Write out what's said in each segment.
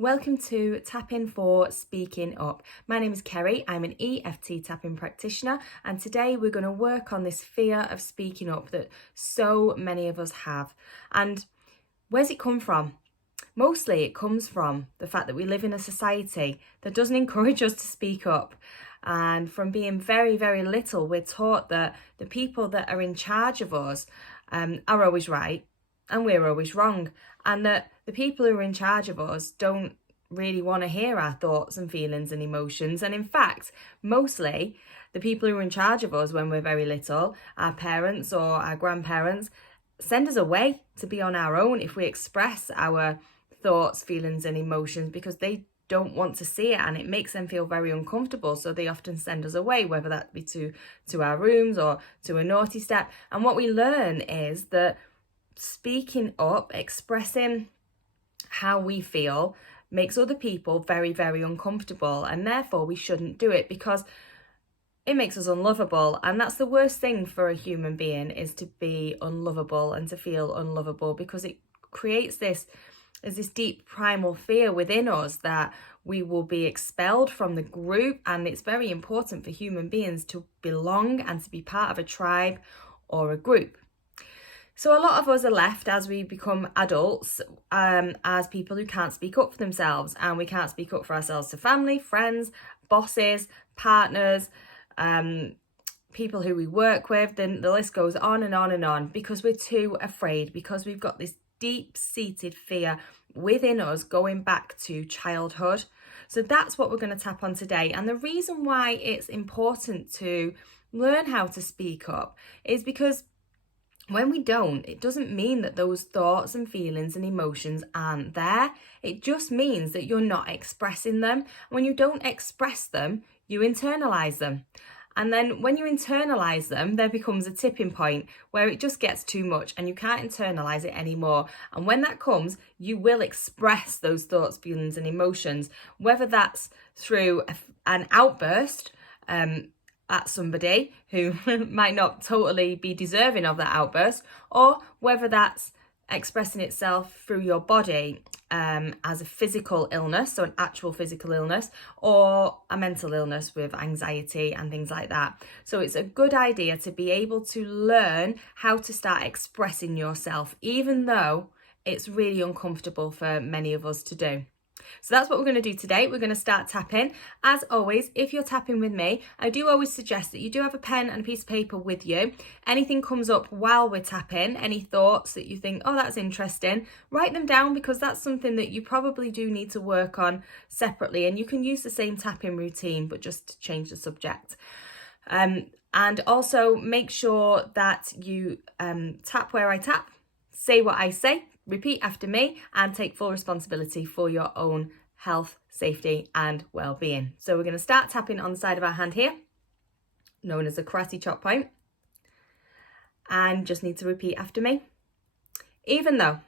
Welcome to Tapping for Speaking Up. My name is Kerry, I'm an EFT tapping practitioner, and today we're going to work on this fear of speaking up that so many of us have. And where's it come from? Mostly it comes from the fact that we live in a society that doesn't encourage us to speak up. And from being very, very little, we're taught that the people that are in charge of us are always right and we're always wrong. And that the people who are in charge of us don't really want to hear our thoughts and feelings and emotions. And in fact, mostly the people who are in charge of us when we're very little, our parents or our grandparents, send us away to be on our own if we express our thoughts, feelings and emotions, because they don't want to see it and it makes them feel very uncomfortable. So they often send us away, whether that be to our rooms or to a naughty step. And what we learn is that speaking up, expressing how we feel, makes other people very, very uncomfortable, and therefore we shouldn't do it because it makes us unlovable. And that's the worst thing for a human being, is to be unlovable and to feel unlovable, because it creates this deep primal fear within us that we will be expelled from the group. And it's very important for human beings to belong and to be part of a tribe or a group. So a lot of us are left as we become adults as people who can't speak up for themselves, and we can't speak up for ourselves to family, friends, bosses, partners, people who we work with. Then the list goes on and on and on, because we're too afraid, because we've got this deep-seated fear within us going back to childhood. So that's what we're going to tap on today. And the reason why it's important to learn how to speak up is because when we don't, it doesn't mean that those thoughts and feelings and emotions aren't there. It just means that you're not expressing them. When you don't express them, you internalize them. And then when you internalize them, there becomes a tipping point where it just gets too much and you can't internalize it anymore. And when that comes, you will express those thoughts, feelings and emotions, whether that's through an outburst, at somebody who might not totally be deserving of that outburst, or whether that's expressing itself through your body as a physical illness, so an actual physical illness, or a mental illness with anxiety and things like that. So it's a good idea to be able to learn how to start expressing yourself, even though it's really uncomfortable for many of us to do. So that's what we're going to do today. We're going to start tapping. As always, if you're tapping with me, I do always suggest that you do have a pen and a piece of paper with you. Anything comes up while we're tapping, any thoughts that you think, oh, that's interesting, write them down, because that's something that you probably do need to work on separately. And you can use the same tapping routine, but just change the subject. And also make sure that you tap where I tap, say what I say, repeat after me, and take full responsibility for your own health, safety and well-being. So we're going to start tapping on the side of our hand here, known as a karate chop point, and just need to repeat after me. Even though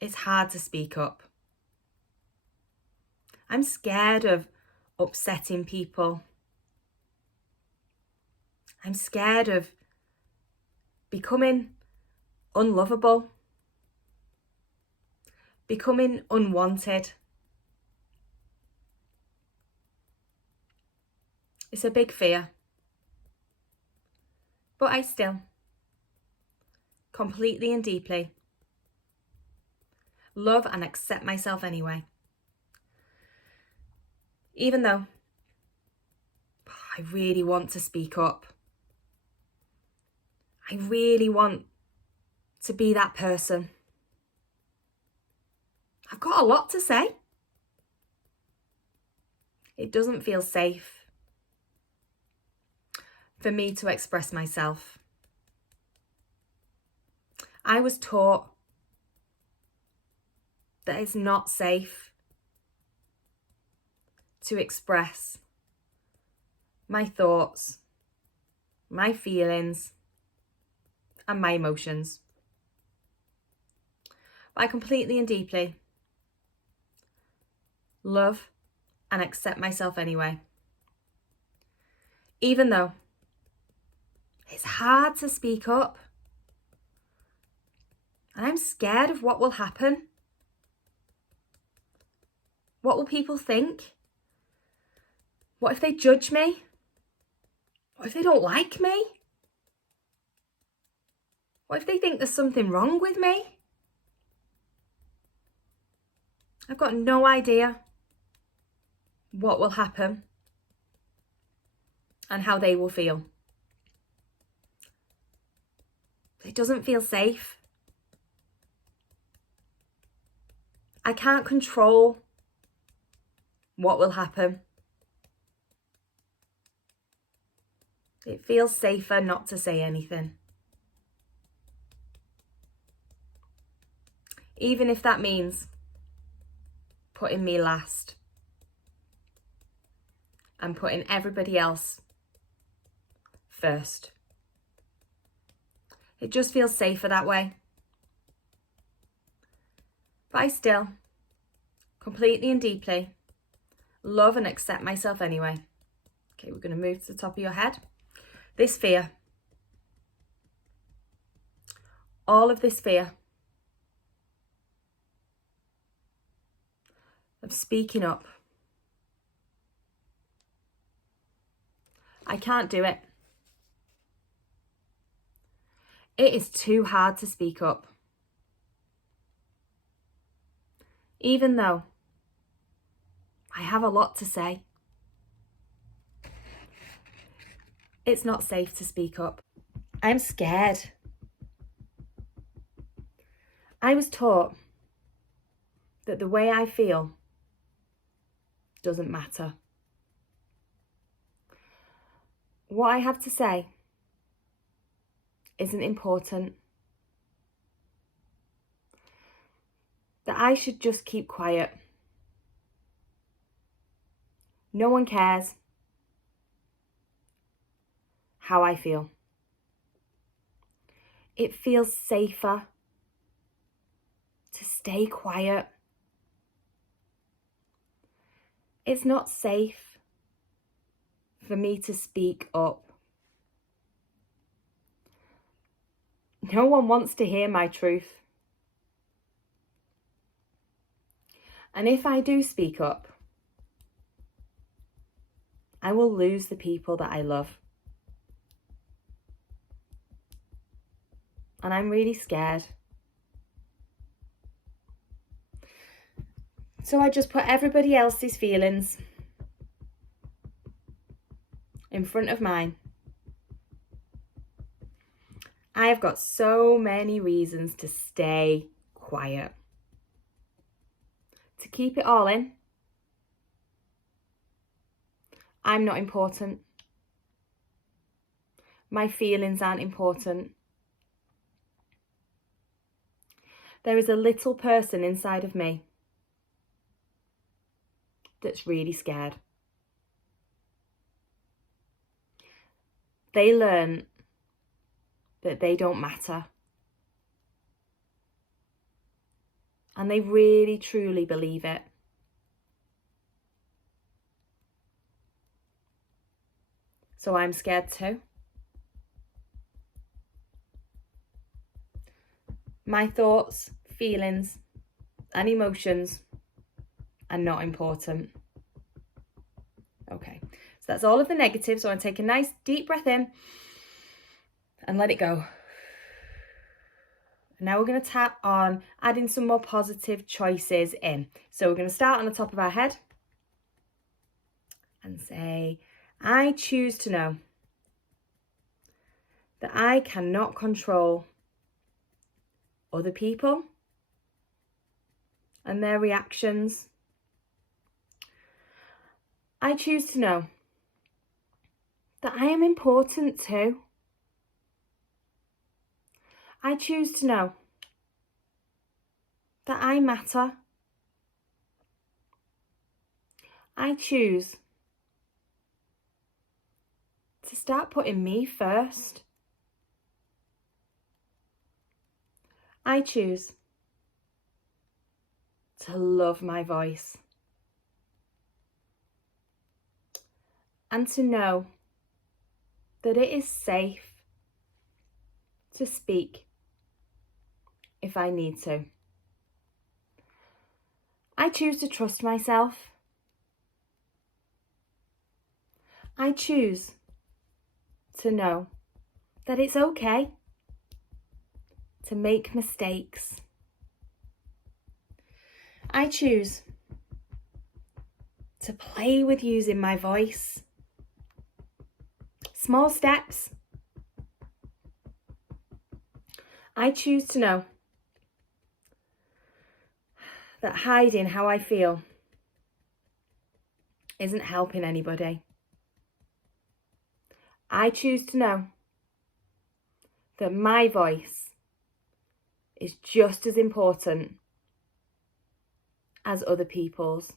it's hard to speak up, I'm scared of upsetting people. I'm scared of becoming unlovable, becoming unwanted. It's a big fear, but I still, completely and deeply, love and accept myself anyway. Even though I really want to speak up. I really want to be that person. I've got a lot to say. It doesn't feel safe for me to express myself. I was taught that it's not safe to express my thoughts, my feelings, and my emotions. But I completely and deeply love and accept myself anyway. Even though it's hard to speak up, and I'm scared of what will happen. What will people think? What if they judge me? What if they don't like me? What if they think there's something wrong with me? I've got no idea what will happen and how they will feel. It doesn't feel safe. I can't control what will happen. It feels safer not to say anything. Even if that means putting me last and putting everybody else first. It just feels safer that way. But I still, completely and deeply, love and accept myself anyway. Okay, we're going to move to the top of your head. This fear, all of this fear of speaking up. I can't do it. It is too hard to speak up. Even though I have a lot to say, it's not safe to speak up. I'm scared. I was taught that the way I feel doesn't matter. What I have to say isn't important. That I should just keep quiet. No one cares how I feel. It feels safer to stay quiet. It's not safe for me to speak up. No one wants to hear my truth. And if I do speak up, I will lose the people that I love. And I'm really scared. So I just put everybody else's feelings in front of mine. I have got so many reasons to stay quiet. To keep it all in. I'm not important. My feelings aren't important. There is a little person inside of me that's really scared. They learn that they don't matter. And they really, truly believe it. So I'm scared too. My thoughts, feelings, and emotions are not important. Okay, so that's all of the negatives. So I want to take a nice deep breath in and let it go. Now we're going to tap on adding some more positive choices in. So we're going to start on the top of our head and say, I choose to know that I cannot control other people and their reactions. I choose to know that I am important too. I choose to know that I matter. I choose to start putting me first. I choose to love my voice and to know that it is safe to speak if I need to. I choose to trust myself. I choose to know that it's okay to make mistakes. I choose to play with using my voice. Small steps. I choose to know that hiding how I feel isn't helping anybody. I choose to know that my voice is just as important as other people's.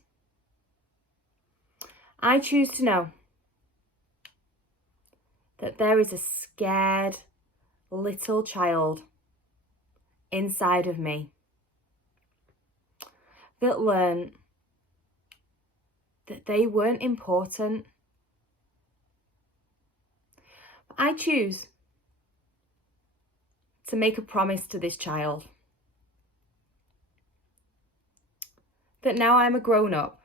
I choose to know that there is a scared little child inside of me that learned that they weren't important. I choose to make a promise to this child that now I'm a grown-up,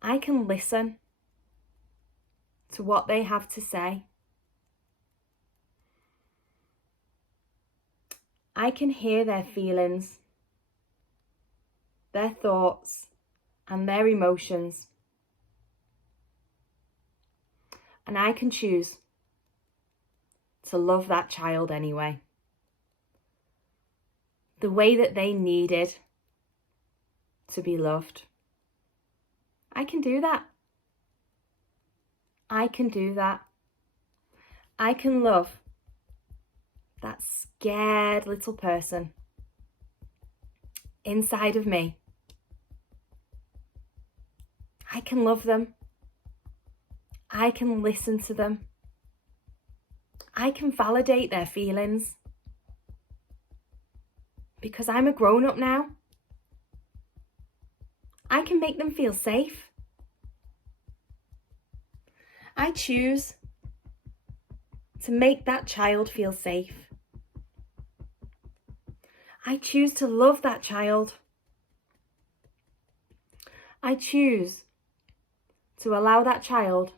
I can listen to what they have to say. I can hear their feelings, their thoughts, and their emotions. And I can choose to love that child anyway, the way that they needed to be loved. I can do that. I can do that. I can love that scared little person inside of me. I can love them. I can listen to them. I can validate their feelings because I'm a grown-up now. I can make them feel safe. I choose to make that child feel safe. I choose to love that child. I choose to allow that child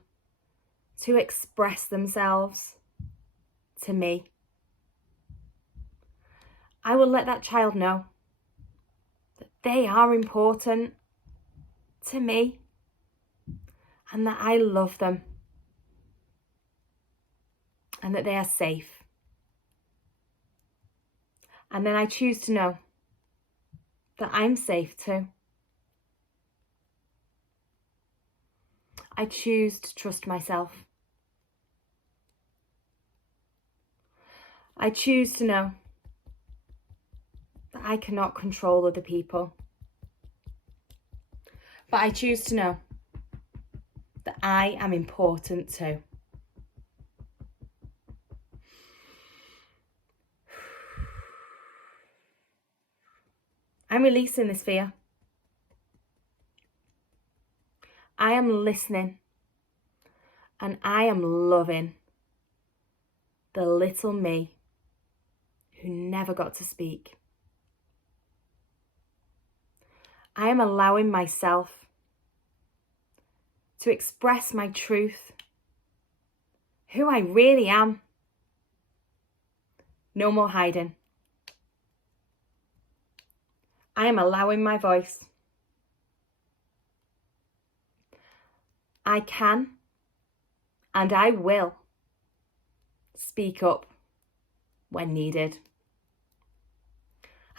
to express themselves to me. I will let that child know that they are important to me and that I love them and that they are safe. And then I choose to know that I'm safe too. I choose to trust myself. I choose to know that I cannot control other people. But I choose to know that I am important too. I'm releasing this fear. I am listening and I am loving the little me who never got to speak. I am allowing myself to express my truth, who I really am. No more hiding. I am allowing my voice. I can and I will speak up when needed.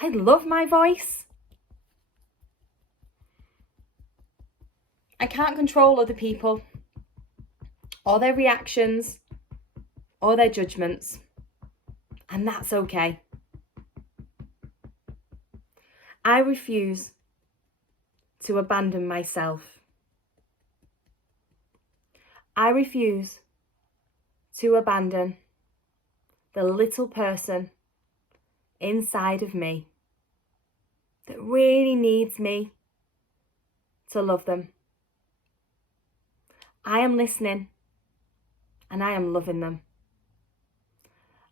I love my voice. I can't control other people or their reactions or their judgments, and that's okay. I refuse to abandon myself. I refuse to abandon the little person inside of me that really needs me to love them. I am listening and I am loving them.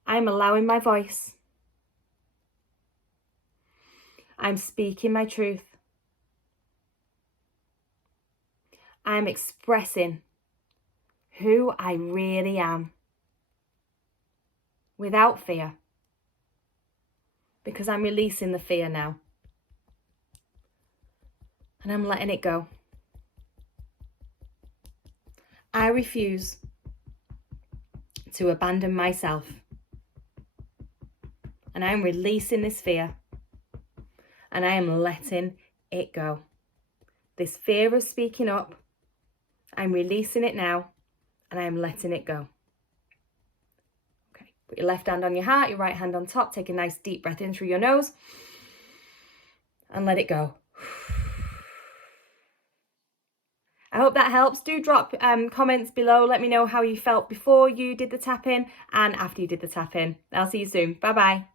I am allowing my voice. I'm speaking my truth. I'm expressing who I really am without fear, because I'm releasing the fear now and I'm letting it go. I refuse to abandon myself, and I'm releasing this fear and I am letting it go. This fear of speaking up, I'm releasing it now and I am letting it go. Okay, put your left hand on your heart, your right hand on top. Take a nice deep breath in through your nose and let it go. I hope that helps. Do drop comments below. Let me know how you felt before you did the tap-in and after you did the tap-in. I'll see you soon. Bye-bye.